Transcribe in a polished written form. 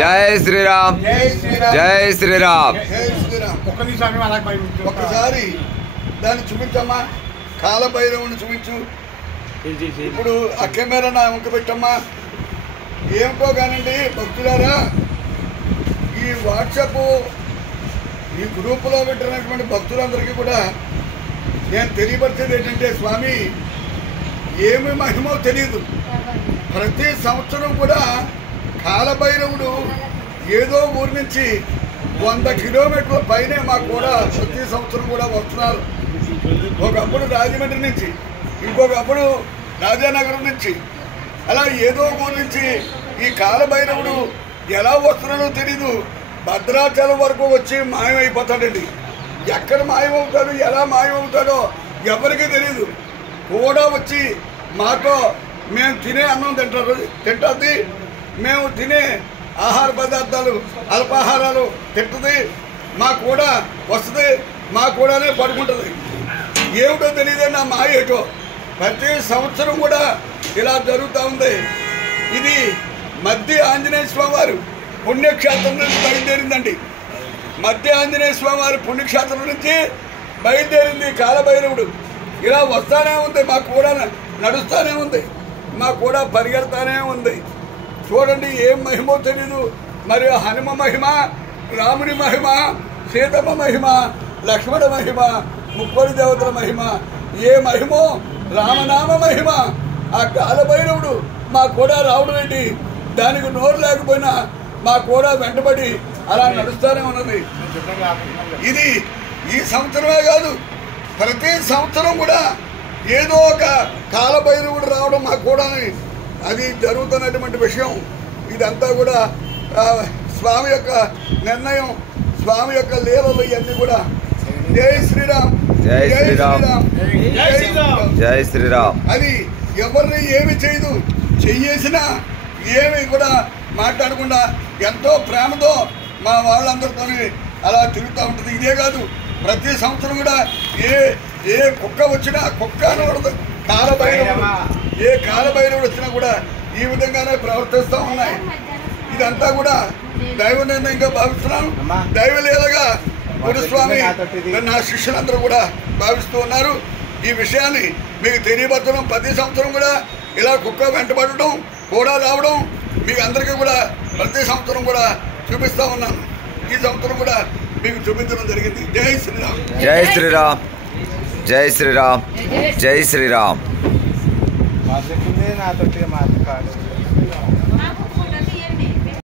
జై శ్రీరామ్ జై శ్రీరామ్. ఒక్కసారి దాన్ని చూపించమ్మా, కాలభైరవుని చూపించు. ఇప్పుడు ఆ కెమెరా నా వంక పెట్టమ్మా. ఏమిటో కానండి భక్తులారా, ఈ వాట్సాప్ ఈ గ్రూపులో పెట్టినటువంటి భక్తులందరికీ కూడా నేను తెలియపరిచేది ఏంటంటే, స్వామి ఏమి మహిమో తెలియదు. ప్రతి సంవత్సరం కూడా కాలభైరవుడు ఏదో ఊరి నుంచి 100 కిలోమీటర్ల పైనే మాకు కూడా ప్రతి సంవత్సరం కూడా వస్తున్నారు. ఒకప్పుడు రాజమండ్రి నుంచి, ఇంకొకప్పుడు రాజానగరం నుంచి, అలా ఏదో ఊరి నుంచి ఈ కాలభైరవుడు ఎలా వస్తున్నాడో తెలీదు. భద్రాచలం వరకు వచ్చి మాయమైపోతాడండి. ఎక్కడ మాయమవుతాడు, ఎలా మాయమవుతాడో ఎవరికి తెలీదు. కూడా వచ్చి మాతో మేము తినే అన్నం తింటుంది, మేము తినే ఆహార పదార్థాలు అల్పాహారాలు తింటుంది, మా కూడా వస్తుంది, మా కూడానే పడుకుంటుంది. ఏమిటో తెలియదండి ఆ మాయ ఏటో. ప్రతి సంవత్సరం కూడా ఇలా జరుగుతూ ఉంది. ఇది మధ్య ఆంజనేయ స్వామి వారు పుణ్యక్షేత్రం నుంచి బయలుదేరిందండి. మధ్య ఆంజనేయ స్వామి వారి పుణ్యక్షేత్రం నుంచి బయలుదేరింది కాలభైరవుడు. ఇలా వస్తానే ఉంది, మాకు కూడా నడుస్తూనే ఉంది, మాకు కూడా పరిగెడతానే ఉంది. చూడండి ఏం మహిమో తెలీదు. మరి హనుమ మహిమ, రాముడి మహిమ, సీతమ్మ మహిమ, లక్ష్మణ మహిమ, ముక్కోడి దేవతల మహిమ, ఏ మహిమో రామనామ మహిమ. ఆ కాలభైరవుడు మా కూడా రావడం ఏంటి, దానికి నోరు లేకపోయినా మా కూడా వెంటబడి అలా నడుస్తూనే ఉన్నది. ఇది ఈ సంవత్సరమే కాదు, ప్రతి సంవత్సరం కూడా ఏదో ఒక కాలభైరవుడు రావడం మాకు కూడా అది జరుగుతున్నటువంటి విషయం. ఇదంతా కూడా స్వామి యొక్క నిర్ణయం, స్వామి యొక్క లీలలు ఇవన్నీ కూడా. జై శ్రీరామ్ జై శ్రీరామ్ జై శ్రీరామ్ జై శ్రీరామ్. అది ఎవరిని ఏమి చేయదు, చెయ్యేసినా ఏమి కూడా మాట్లాడకుండా ఎంతో ప్రేమతో మా వాళ్ళందరితో అలా తిరుగుతూ ఉంటుంది. ఇదే కాదు, ప్రతి సంవత్సరం కూడా ఏ కుక్క వచ్చినా కుక్క అనకూడదు, కాలభైరవుడు ఏ కాలభైరవుడు వచ్చినా కూడా ఈ విధంగానే ప్రవర్తిస్తూ ఉన్నాయి. ఇదంతా కూడా దైవ నిర్ణయంగా భావిస్తున్నాను. దైవలీలగా గురుస్వామి నా శిష్యులందరూ కూడా భావిస్తూ ఉన్నారు. ఈ విషయాన్ని మీకు తెలియపరచడం, ప్రతి సంవత్సరం కూడా ఇలా కుక్క వెంటబడటం కూడా రావడం మీకు అందరికీ కూడా ప్రతి సంవత్సరం కూడా చూపిస్తూ ఉన్నాను. ఈ సంవత్సరం కూడా మీకు చూపించడం జరిగింది. జై శ్రీరామ్ జై శ్రీరామ్ జై శ్రీరామ్ జై శ్రీరామ్. నాతోటి మాట కాదు.